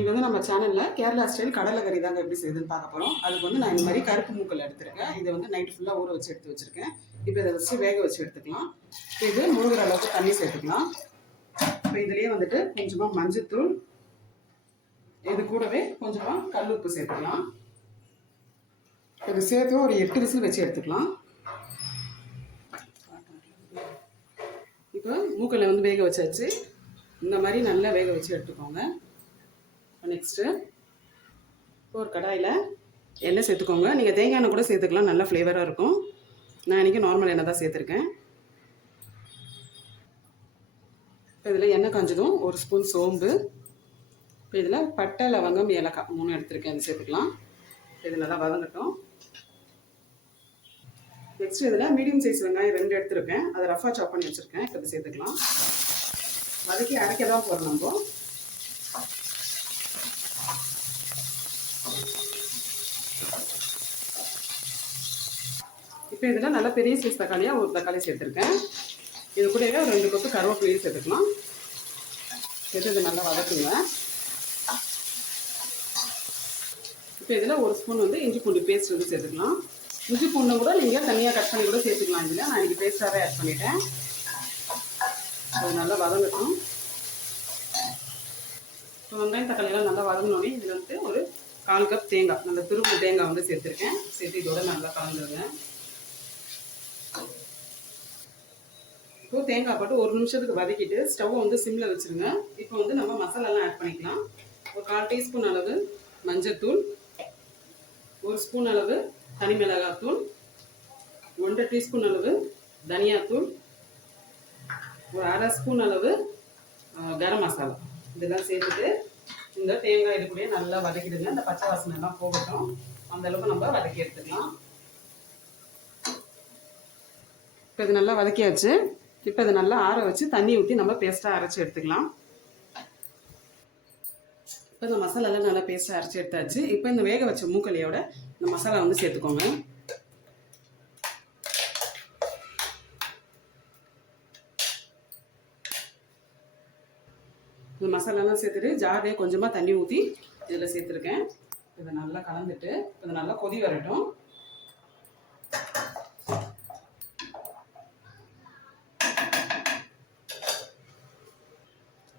இன்றைக்கி வந்து நம்ம சேனலில் கேரளா ஸ்டைல் கடலை கறி தாங்க எப்படி செய்யுதுன்னு பார்க்க போகிறோம். அதுக்கு வந்து நான் இந்த மாதிரி கருப்பு மூக்கல் எடுத்துருக்கேன். இதை வந்து நைட்டு ஃபுல்லாக ஊற வச்சு எடுத்து வச்சுருக்கேன். இப்போ இதை வச்சு வேக வச்சு எடுத்துக்கலாம். இது முழுகிற அளவுக்கு தண்ணி சேர்த்துக்கலாம். இப்போ இதுலேயே வந்துட்டு கொஞ்சமாக மஞ்சத்தூள், இது கூடவே கொஞ்சமாக கல் உப்பு சேர்த்துக்கலாம். இது சேர்த்து ஒரு 8 விசில் வச்சு எடுத்துக்கலாம். இப்போ மூக்கலை வந்து வேக வச்சாச்சு. இந்த மாதிரி நல்லா வேக வச்சு எடுத்துக்கோங்க. நெக்ஸ்ட்டு ஒரு கடாயில் எண்ணெய் சேர்த்துக்கோங்க. நீங்கள் தேங்காய் எண்ணெய் கூட சேர்த்துக்கலாம், நல்லா ஃப்ளேவராக இருக்கும். நான் இன்றைக்கி நார்மல் எண்ணெய் தான் சேர்த்துருக்கேன். இப்போ இதில் எண்ணெய் காஞ்சதும் ஒரு ஸ்பூன் சோம்பு, இப்போ இதில் பட்டை, லவங்கம், ஏலக்காய் 3 எடுத்துருக்கேன். அது சேர்த்துக்கலாம். இது நல்லா வதங்கட்டும். நெக்ஸ்ட் இதில் மீடியம் சைஸ் வெங்காயம் 2 எடுத்துருக்கேன். அதை ரஃபாக சாப் பண்ணி வச்சுருக்கேன். இப்போ இது சேர்த்துக்கலாம். வதக்கி அரைக்க தான் போகிறோம் நம்ம. இப்போ இதில் நல்லா பெரிய சைஸ் தக்காளியாக ஒரு தக்காளி சேர்த்துருக்கேன். இது கூடவே ஒரு 2 கொத்து கருவேப்பிலையும் சேர்த்துக்கலாம். சேர்த்து இது நல்லா வதக்குங்க. இப்போ இதில் ஒரு ஸ்பூன் வந்து இஞ்சி பூண்டு பேஸ்ட் வந்து சேர்த்துக்கலாம். இஞ்சி பூண்டை கூட நீங்கள் தனியாக கட் பண்ணி கூட சேர்த்துக்கலாம். இதில் நான் இன்றைக்கி பேஸ்ட்டாகவே ஆட் பண்ணிட்டேன். அது நல்லா வதங்கட்டும். இப்போ வெங்காயம் தக்காளியெல்லாம் நல்லா வதங்கினோடனே இதில் வந்து ஒரு 1/4 கப் தேங்காய், நல்ல திருப்பு தேங்காய் வந்து சேர்த்துருக்கேன். சேர்த்து இதோட நல்லா கலந்துருங்க. இப்போ தேங்காய் போட்டு 1 நிமிஷத்துக்கு வதக்கிட்டு ஸ்டவ்வை வந்து சிம்மில் வச்சுருங்க. இப்போ வந்து நம்ம மசாலாலாம் ஆட் பண்ணிக்கலாம். ஒரு 1/4 டீஸ்பூன் அளவு மஞ்சத்தூள், 1 ஸ்பூன் அளவு தனி மிளகாத்தூள், 1/2 டீஸ்பூன் அளவு தனியாத்தூள், ஒரு 1/2 ஸ்பூன் அளவு கரம் மசாலா, இதெல்லாம் சேர்த்துட்டு இந்த தேங்காய் இது கூட நல்லா வதக்கிடுங்க. இந்த பச்சை வாசனை எல்லாம் போகட்டும். அந்தளவுக்கு நம்ம வதக்கி எடுத்துக்கலாம். இப்போ இது நல்லா வதக்கியாச்சு. இப்போ இது நல்லா ஆற வச்சு தண்ணி ஊற்றி நம்ம பேஸ்ட்டாக அரைச்சி எடுத்துக்கலாம். இப்போ இந்த மசாலாலாம் நல்லா பேஸ்ட்டாக அரைச்சி எடுத்தாச்சு. இப்போ இந்த வேக வச்ச மூக்கலையோட இந்த மசாலா வந்து சேர்த்துக்கோங்க. இந்த மசாலாலாம் சேர்த்துட்டு ஜார்லேயே கொஞ்சமாக தண்ணி ஊற்றி இதில் சேர்த்துருக்கேன். இதை நல்லா கலந்துட்டு இதை நல்லா கொதி வரட்டும்.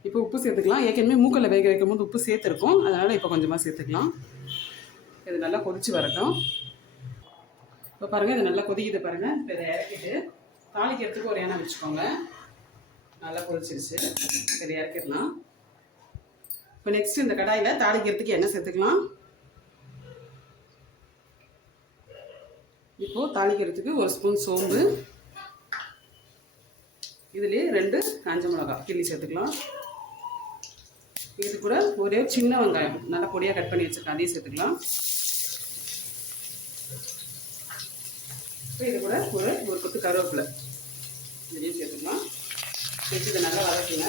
இப்போ உப்பு சேர்த்துக்கலாம். ஏற்கனவே மூக்கல்ல வேக வைக்கும் போது உப்பு சேர்த்துருக்கோம், அதனால் இப்போ கொஞ்சமாக சேர்த்துக்கலாம். இது நல்லா கொதிச்சு வரட்டும். இப்போ பாருங்கள், இது நல்லா கொதிக்குது பாருங்கள். இப்போ இதை இறக்கிட்டு தாளிக்கிறதுக்கு ஒரு எண்ணெய் வச்சுக்கோங்க. நல்லா கொதிச்சிருச்சு. இதை இறக்கிடலாம். இப்போ நெக்ஸ்ட் இந்த கடாயில் தாளிக்கிறதுக்கு எண்ணெய் சேர்த்துக்கலாம். இப்போது தாளிக்கிறதுக்கு 1 ஸ்பூன் சோம்பு, இதுலேயே 2 காஞ்ச மிளகாய் கிள்ளி சேர்த்துக்கலாம். இது கூட ஒரே சின்ன வெங்காயம் நல்லா பொடியாக கட் பண்ணி வச்சுருக்கேன், அதையும் சேர்த்துக்கலாம். இப்போ இது கூட ஒரு கொத்து கருவேப்பிலை இதையும் சேர்த்துக்கலாம். சேர்த்து இதை நல்லா வதக்குங்க.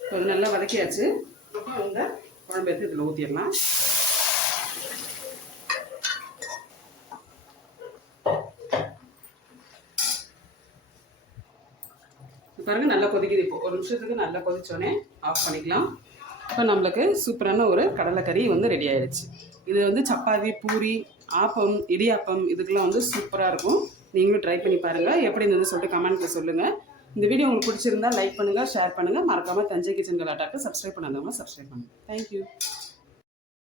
இப்போ இது நல்லா வதக்கியாச்சு. இப்போ இந்த குழம்பு எடுத்து இதில் ஊற்றிடலாம். பாருங்கள், நல்லா கொதிக்குது. இப்போ 1 நிமிஷத்துக்கு நல்லா கொதிச்சோடனே ஆஃப் பண்ணிக்கலாம். இப்போ நம்மளுக்கு சூப்பரான ஒரு கடலைக்கறி வந்து ரெடி ஆயிடுச்சு. இது வந்து சப்பாத்தி, பூரி, ஆப்பம், இடியாப்பம் இதுக்கெல்லாம் வந்து சூப்பராக இருக்கும். நீங்களும் ட்ரை பண்ணி பாருங்கள். எப்படி இருந்ததுன்னு சொல்லிட்டு கமெண்ட்டில் சொல்லுங்கள். இந்த வீடியோ உங்களுக்கு பிடிச்சிருந்தா லைக் பண்ணுங்கள், ஷேர் பண்ணுங்கள். மறக்காமல் தஞ்சை கிச்சன் கலாட்டாக்கு சப்ஸ்கிரைப் பண்ணாதவங்க சப்ஸ்கிரைப் பண்ணுங்கள். தேங்க்யூ.